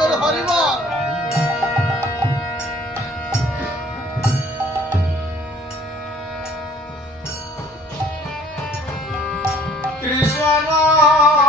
ঠাকুরের হরিবা কৃষ্ণ